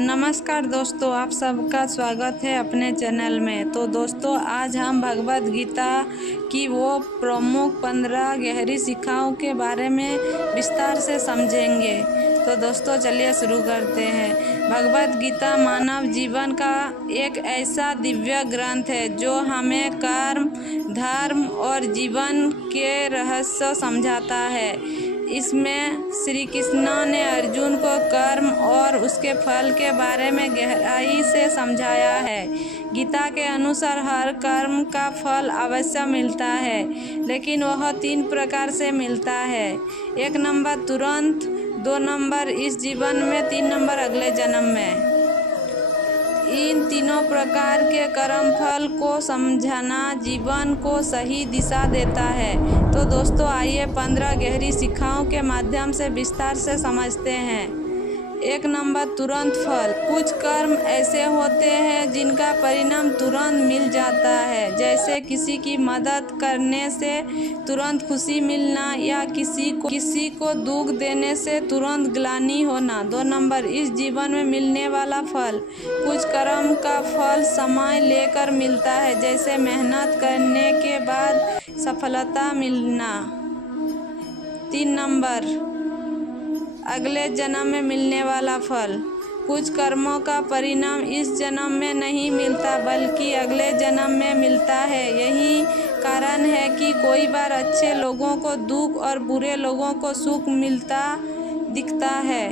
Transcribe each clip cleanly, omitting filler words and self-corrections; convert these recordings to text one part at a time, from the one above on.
नमस्कार दोस्तों, आप सबका स्वागत है अपने चैनल में। तो दोस्तों, आज हम भगवद गीता की वो प्रमुख 15 गहरी शिक्षाओं के बारे में विस्तार से समझेंगे। तो दोस्तों, चलिए शुरू करते हैं। भगवद गीता मानव जीवन का एक ऐसा दिव्य ग्रंथ है जो हमें कर्म, धर्म और जीवन के रहस्य समझाता है। इसमें श्री कृष्ण ने अर्जुन को कर्म और उसके फल के बारे में गहराई से समझाया है। गीता के अनुसार हर कर्म का फल अवश्य मिलता है, लेकिन वह 3 प्रकार से मिलता है। 1 नंबर तुरंत, 2 नंबर इस जीवन में, 3 नंबर अगले जन्म में। इन तीनों प्रकार के कर्म फल को समझना जीवन को सही दिशा देता है। तो दोस्तों, आइए 15 गहरी शिक्षाओं के माध्यम से विस्तार से समझते हैं। 1 नंबर तुरंत फल। कुछ कर्म ऐसे होते हैं जिनका परिणाम तुरंत मिल जाता है, जैसे किसी की मदद करने से तुरंत खुशी मिलना या किसी को दुख देने से तुरंत ग्लानि होना। 2 नंबर इस जीवन में मिलने वाला फल। कुछ कर्म का फल समय लेकर मिलता है, जैसे मेहनत करने के बाद सफलता मिलना। 3 नंबर अगले जन्म में मिलने वाला फल। कुछ कर्मों का परिणाम इस जन्म में नहीं मिलता, बल्कि अगले जन्म में मिलता है। यही कारण है कि कई बार अच्छे लोगों को दुख और बुरे लोगों को सुख मिलता दिखता है।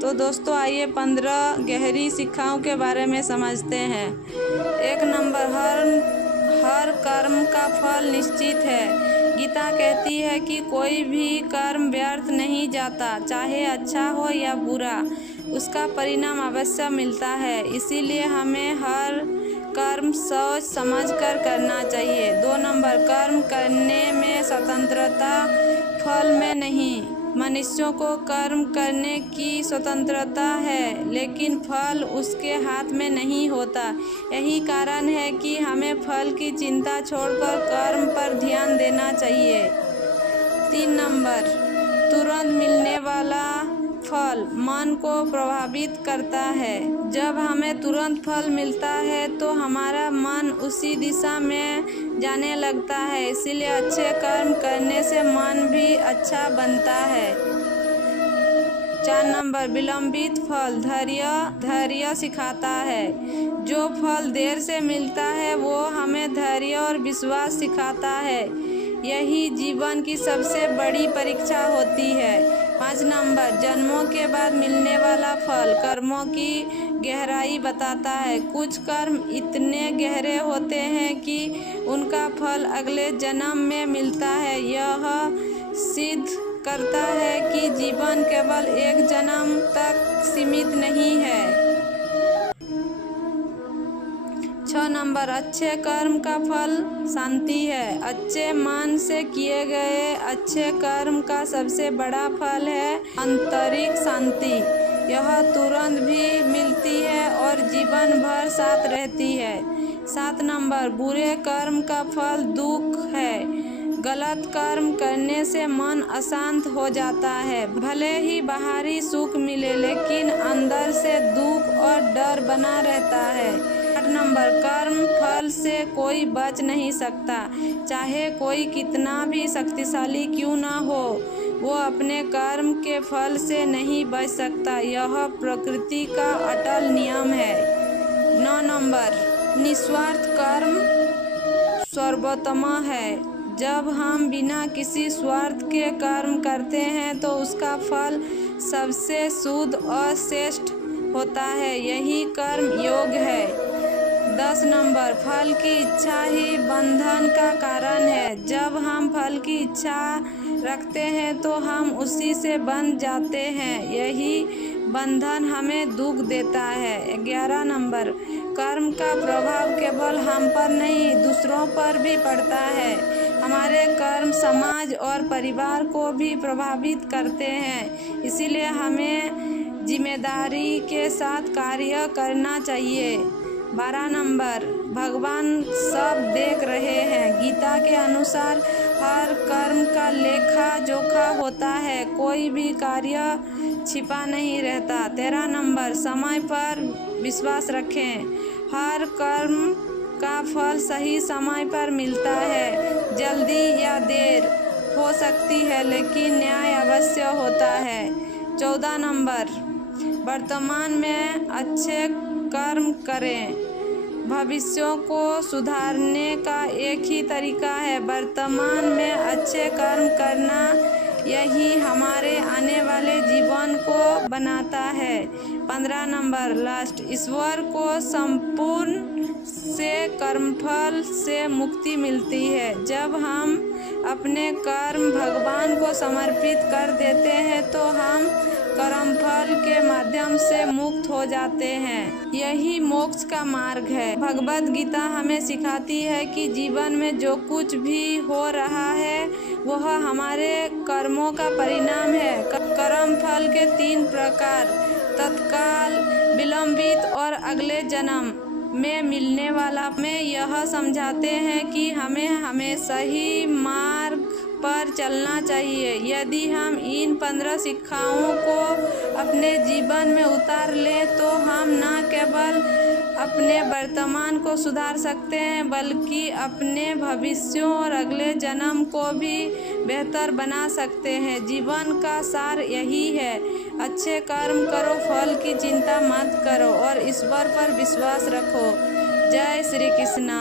तो दोस्तों, आइए 15 गहरी शिक्षाओं के बारे में समझते हैं। 1 नंबर हर कर्म का फल निश्चित है। गीता कहती है कि कोई भी कर्म व्यर्थ नहीं जाता, चाहे अच्छा हो या बुरा, उसका परिणाम अवश्य मिलता है। इसीलिए हमें हर कर्म सोच समझकर करना चाहिए। 2 नंबर कर्म करने में स्वतंत्रता, फल में नहीं। मनुष्यों को कर्म करने की स्वतंत्रता है, लेकिन फल उसके हाथ में नहीं होता। यही कारण है कि हमें फल की चिंता छोड़कर कर्म पर ध्यान देना चाहिए। 3 नंबर तुरंत मिलने वाला फल मन को प्रभावित करता है। जब हमें तुरंत फल मिलता है तो हमारा मन उसी दिशा में जाने लगता है। इसीलिए अच्छे कर्म करने से मन भी अच्छा बनता है। 4 नंबर विलंबित फल धैर्य सिखाता है। जो फल देर से मिलता है वो हमें धैर्य और विश्वास सिखाता है। यही जीवन की सबसे बड़ी परीक्षा होती है। 5 नंबर जन्मों के बाद मिलने वाला फल कर्मों की गहराई बताता है। कुछ कर्म इतने गहरे होते हैं कि उनका फल अगले जन्म में मिलता है। यह सिद्ध करता है कि जीवन केवल एक जन्म तक सीमित नहीं है। 6 नंबर अच्छे कर्म का फल शांति है। अच्छे मन से किए गए अच्छे कर्म का सबसे बड़ा फल है आंतरिक शांति। यह तुरंत भी मिलती है और जीवन भर साथ रहती है। 7 नंबर बुरे कर्म का फल दुख है। गलत कर्म करने से मन अशांत हो जाता है। भले ही बाहरी सुख मिले, लेकिन अंदर से दुख और डर बना रहता है। 8 नंबर कर्म फल से कोई बच नहीं सकता, चाहे कोई कितना भी शक्तिशाली क्यों ना हो, वो अपने कर्म के फल से नहीं बच सकता। यह प्रकृति का अटल नियम है। 9 नंबर निस्वार्थ कर्म सर्वोत्तम है। जब हम बिना किसी स्वार्थ के कर्म करते हैं तो उसका फल सबसे शुद्ध और श्रेष्ठ होता है। यही कर्म योग है। 10 नंबर फल की इच्छा ही बंधन का कारण है। जब हम फल की इच्छा रखते हैं तो हम उसी से बंध जाते हैं। यही बंधन हमें दुख देता है। 11 नंबर कर्म का प्रभाव केवल हम पर नहीं, दूसरों पर भी पड़ता है। हमारे कर्म समाज और परिवार को भी प्रभावित करते हैं। इसीलिए हमें जिम्मेदारी के साथ कार्य करना चाहिए। 12 नंबर भगवान सब देख रहे हैं। गीता के अनुसार हर कर्म का लेखा जोखा होता है। कोई भी कार्य छिपा नहीं रहता। 13 नंबर, समय पर विश्वास रखें। हर कर्म का फल सही समय पर मिलता है। जल्दी या देर हो सकती है, लेकिन न्याय अवश्य होता है। 14 नंबर, वर्तमान में अच्छे कर्म करें। भविष्यों को सुधारने का एक ही तरीका है, वर्तमान में अच्छे कर्म करना। यही हमारे आने वाले जीवन को बनाता है। 15 नंबर, लास्ट, ईश्वर को संपूर्ण से कर्मफल से मुक्ति मिलती है। जब हम अपने कर्म भगवान को समर्पित कर देते हैं तो हम कर्मफल के माध्यम से मुक्त हो जाते हैं। यही मोक्ष का मार्ग है। भगवद गीता हमें सिखाती है कि जीवन में जो कुछ भी हो रहा है वह हमारे कर्मों का परिणाम है। कर्म फल के 3 प्रकार, तत्काल, विलंबित और अगले जन्म में मिलने वाला, में यह समझाते हैं कि हमें हमेशा ही मार्ग पर चलना चाहिए। यदि हम इन 15 शिक्षाओं को अपने जीवन में उतार लें तो हम न केवल अपने वर्तमान को सुधार सकते हैं, बल्कि अपने भविष्यों और अगले जन्म को भी बेहतर बना सकते हैं। जीवन का सार यही है, अच्छे कर्म करो, फल की चिंता मत करो और ईश्वर पर विश्वास रखो। जय श्री कृष्णा।